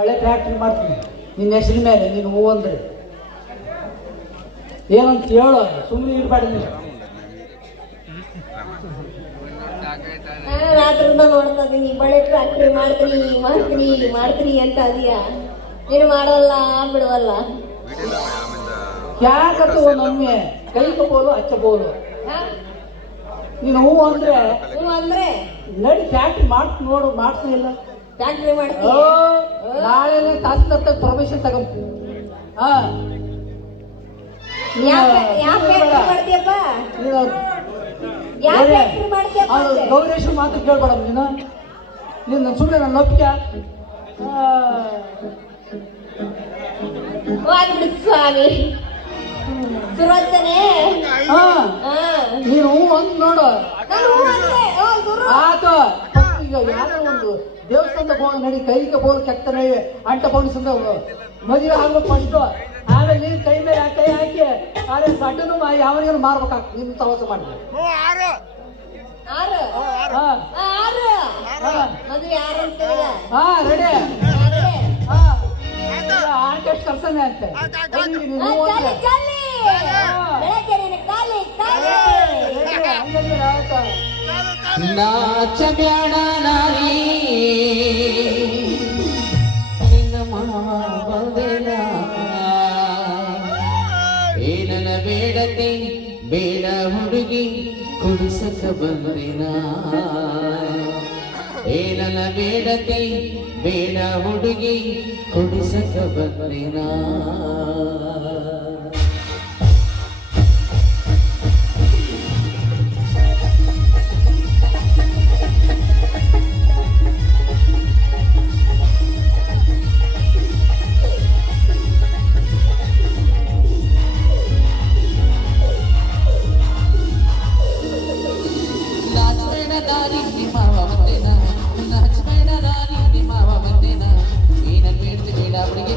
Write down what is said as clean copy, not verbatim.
ಹಳೆ ಫ್ಯಾಕ್ಟ್ರಿ ಮಾಡ್ತೀನಿ ನಿನ್ನ ಹೆಸರು ಮೇಲೆ ನೀನು ಹೂ ಅಂದ್ರೆ ಏನಂತ ಹೇಳೋ, ಸುಮ್ಮನೆ ಇರ್ಬೇಡ ನೀನು. ರಾತ್ರಿಂದ ನೋಡ್ತಾ ಇದೀನಿ ಬಳೆ ಫ್ಯಾಕ್ಟ್ರಿ ಮಾಡ್ತೀನಿ ಅಂತ ಅದೀಯ. ನೀನು ಮಾಡಲ್ಲ ಬಿಡುವಲ್ಲ. ಯಾಕಂತ ಒಮ್ಮೆ ಕೈ ಕಬೋಲು ಹಚ್ಚಬೋಲು. ನೀನು ಹೂ ಅಂದ್ರೆ ನಡಿ ಫ್ಯಾಕ್ಟ್ರಿ ಮಾಡ್ತೀನಿ ನೋಡು. ಮಾಡ್ತೀನಿ ಇಲ್ಲ ಫ್ಯಾಕ್ಟ್ರಿ ಮಾಡ್ತೀನಿ. ನಾಳೆ ತಾಸಿನ ಪರ್ಮಿಷನ್ ತಗೊಂಡು ಗೌರೇಶ್ವರ ಮಾತು ಕೇಳ್ಬೇಡ ನೀನು ಸುಮ್ಮನೆ ನನ್ನ ಒಪ್ಪಿಗೆ ಸ್ವಾಮಿ ಸುರವರ್ತನೆ. ನೀನು ಒಂದು ನೋಡು ಆತು. ಈಗ ಯಾರೋ ಒಂದು ದೇವಸ್ಥಾನದಾಗ ಹೋಗಿ ನಡಿ ಕೈಗೆ ಬೋಲ್ ಕೆತ್ತ ನಡಿ ಅಂಟ ಪೌಂಡಿಸಂದ ಮದುವೆ ಆಗ್ಬೇಕು ಫಸ್ಟು. ಆಮೇಲೆ ನೀನು ಕೈ ಮೇಲೆ ಕೈ ಹಾಕಿ ಆದ್ರೆ ಗಡ್ಡನು ಯಾವನಿಗೂ ಮಾರ್ಬೇಕಾಗ್ತದೆ. ನಿನ್ನ ತವಾಸ ಮಾಡಿ ರೆಡಿ ಆರ್ಕೆಸ್ಟ್ ಕಲ್ಸನೆ ಅಂತೆ. ನಾಚಬ್ಯಾಡ ನಾರಿ ನಿನ್ನ ಮಾವದೇನ ಏನನ ಬೇಡತೆ ಬೇಡ ಹುಡುಗಿ ಕುಡಿಸಕ ಬಂದಿನ. ಏನನ ಬೇಡತೆ ಬೇಡ ಹುಡುಗಿ ಕುಡಿಸಕ ಬಂದಿನ. ನಾಚಬೇಡ ನಾರಿ ಮಾವ ಬಂದೇನ. ಏನ ಬೇಡ್ತಿ ಬೇಡ ಅವಳಿಗೆ